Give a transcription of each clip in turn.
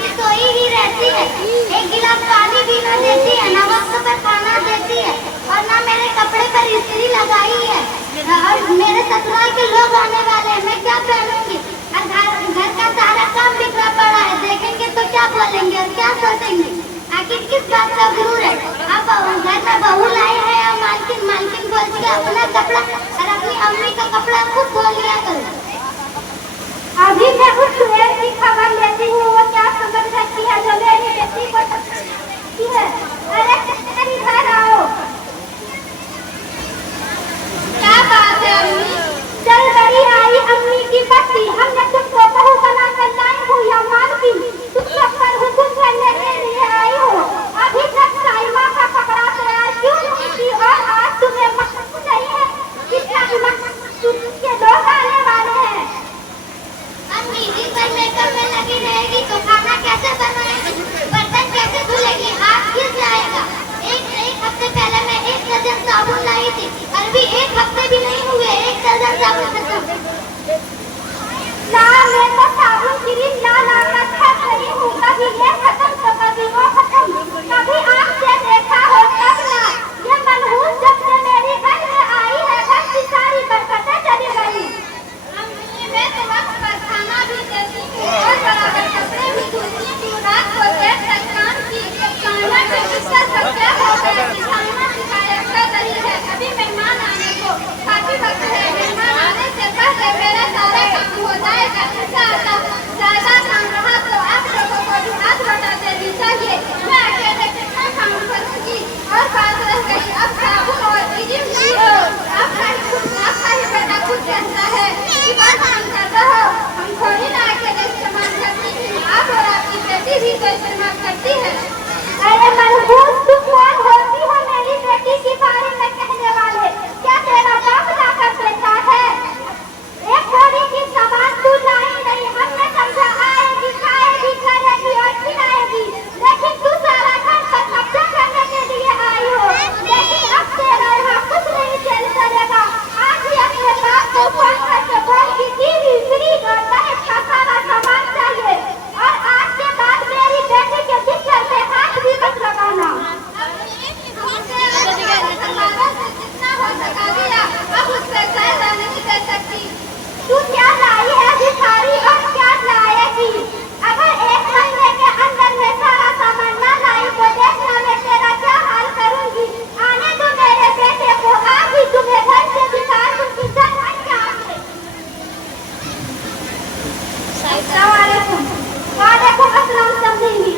अभी सोई ही रहती है, एक गिलास पानी भी न देती है, ना वक्त पर खाना देती है और ना मेरे कपड़े पर इस्त्री लगाई है। और मेरे ससुराल के लोग आने वाले हैं, मैं क्या पहनूंगी? घर का सारा काम बिखरा पड़ा है, देखेंगे तो क्या बोलेंगे और क्या सोचेंगे? आखिर किस बात का गुरूर है? अब घर में बहू लाए हैं या मालकिन बोलती है अपना कपड़ा और अपनी अम्मी का कपड़ा खुद धो लिया करो। अभी मैं उस सुहेल की खबर लेती हूँ, वो क्या समझ रखी है जो मेरी बेटी को सकती है। अरे तेरी घर आओ। क्या बात है अम्मी? चल बड़ी आई अम्मी की बच्ची, हमने तुमको बहू बना कर लाई हूँ या मालकिन, तुम सब पर हुकुम करने के लिए आई हो। अभी तक साइमा का कपड़ा तैयार क्यों नहीं की और आज तुम्हें मकसद नहीं है? कितना के लोग आने वाले हैं। अम्मी दिन भर मेकअप में लगी रहेगी तो खाना कैसे बनाएगी, बर्तन कैसे धुलेगी, हाथ किस जाएगा? एक हफ्ते पहले मैं 1 दर्जन साबुन लाई थी, अभी 1 हफ्ते भी नहीं हुए 1 दर्जन साबुन खत्म। ना मैं तो साबुन क्रीम ला कर थक रही हूँ, कभी ये खत्म तो कभी वो खत्म, कभी आपसे देखा हो तब ना। ये मनहूस जब से मेरी घर में आई है घर की सारी बरकतें चली गई। मैं तो वक्त पर खाना भी देती हूँ और बराबर कपड़े भी धुलती हूँ, रात को देर तक काम की, साइमा से गुस्सा सबसे हो गया कि साइमा शिकायत कर रही है। अभी मेहमान आने को काफी वक्त है, मेहमान आने से पहले मेरा सारा काम हो जाएगा। ज्यादा काम रहा तो आप लोगों को भी हाथ बटा देनी चाहिए, मैं अकेले कितना काम करूँगी। और बात रह गई अब साबुन और क्रीम की, आपका ही बेटा खुद कहता है कि बात काम करता हो, हम थोड़ी ना अकेले इस्तेमाल करती हैं, आप और आपकी बेटी भी तो इस्तेमाल करती है। अरे मनहूस तुम कौन होती हो मेरी बेटी के बारे में कहने वाले? क्या तेरा बाप ना कर देता है? एक थोड़ी की सामान तू लाई नहीं, हमने समझा आएगी खाएगी करेगी और खिलाएगी, लेकिन तू सारा घर पर कब्जा करने के लिए आई हो। लेकिन अब तेरा यहाँ कुछ नहीं चल चलेगा। आज ही अपने बाप को फोन करके बोल कि टीवी फ्रिज और दहेज का सारा सामान चाहिए और आज के बाद मेरी बेटी के बिस्तर पे हाथ भी मत लगाना। जितना हो सका दिया, अब उससे ज्यादा नहीं कर सकती। तू क्या लाई है भिखारी और क्या लाएगी? अगर 1 महीने के अंदर में सारा सामान ना लाई तो देखना मैं तेरा क्या हाल करूंगी। आने दो मेरे बेटे को, आज ही तुम्हें घर से निकाल दूंगी। वालेकुम अस्सलाम समझेंगी।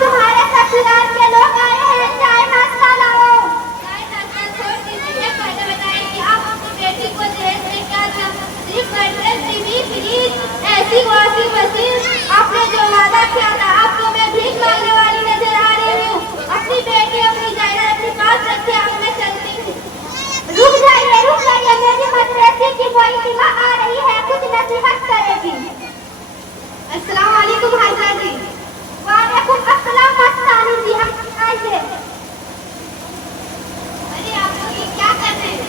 तुम्हारे ससुराल के लोग आए हैं, चाय नाश्ता लाओ। चाय नाश्ता छोड़ दीजिए, पहले बताइए कि आप अपनी बेटी को दहेज में क्या दिया? सिर्फ मैट्रेस, टीवी, फ्रिज, ऐसी वॉशिंग मशीन। आपने जो वादा किया था, आपको मैं भीख मांगने वाली नजर आ रही हूँ। अपनी बेटी अपनी जायदाद अपने पास रखे, अब मैं चलती हूँ। रुक जाइए मेरी मदरसे की कोई सीमा आ रही है, कुछ नसीहत करेगी। अस्सलाम वालेकुम हाजा जी। वालेकुम अस्सलाम मस्तानी जी, हम आइए। अरे आप लोग ये क्या कर रहे हैं?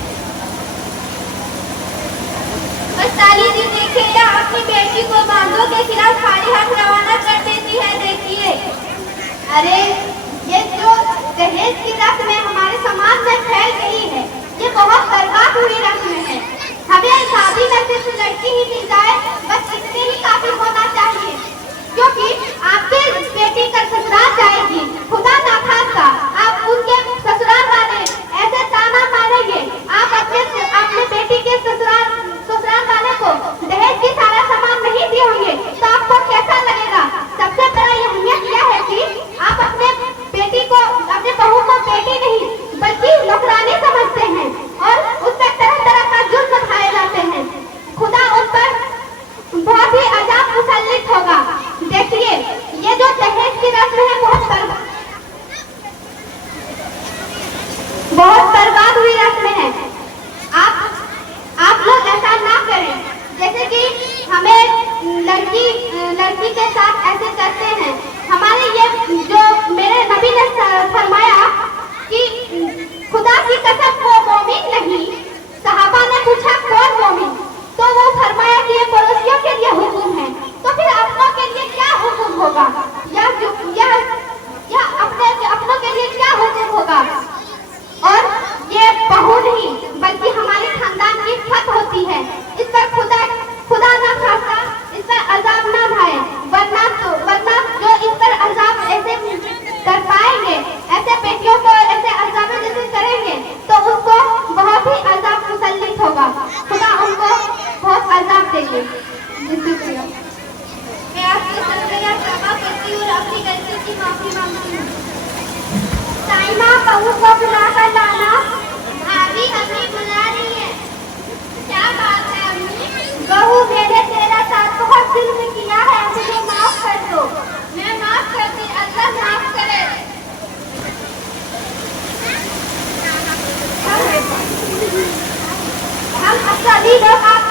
मस्तानी जी देखिए, या अपनी बेटी को बांधों के खिलाफ खाली हाथ रवाना कर देती है, देखिए। अरे ये जो दहेज की रस्म हमारे समाज में फैल गई है, ये बहुत बर्बाद हुई रस्म है। हमें शादी में सिर्फ लड़की ही मिल जाए, बस इससे ही काफी होना चाहिए, क्योंकि आपके बेटी का ससुराल जाएगी, खुदा ना खास्ता आप उनके ससुराल वाले ऐसे ताना मारेंगे, आप अपने बेटी के ससुराल वाले को दहेज की सारा सामान नहीं दिए होंगे तो आपको कैसा लगेगा? सबसे बड़ा अहमियत यह है कि आप अपने बेटी को, अपने बहू को बेटी नहीं बल्कि नौकरानी समझते हैं और उस पर तरह तरह का जुल्म ढाए जाते हैं। खुदा उन पर बहुत ही अजाब मुसल्लित होगा। देखिए, ये जो दहेज की रस्म है बहुत बहू को बुला कर लाना। भाभी अम्मी बुला रही है। क्या बात है अम्मी? बहू मैंने तेरा साथ बहुत जुल्म किया है, मुझे माफ कर दो। मैं माफ करती, अल्लाह माफ करे। हम सभी लोग आप